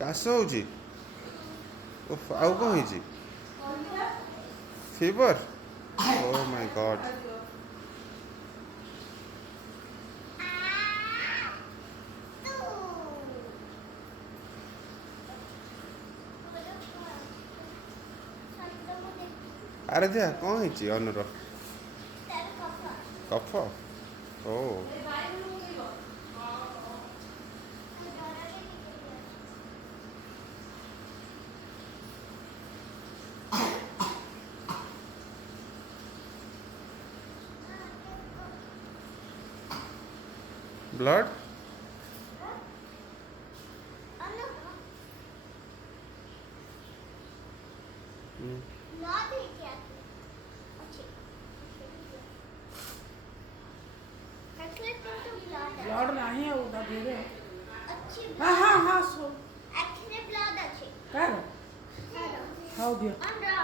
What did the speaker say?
କାଶ ହେଉଛି ଆଉ କ'ଣ ହେଇଛି ଫିଭର ଓ ମାଇ ଗଡ୍ ଆରାଧ୍ୟା କ'ଣ ହେଇଛି ଅନୁର କଫ ଓ ବ୍ଲଡ୍ ब्लड नहीं है उधर धीरे हाँ हाँ हाँ सो एक्चुअली ब्लड अच्छे कर हाउ दिया अंडा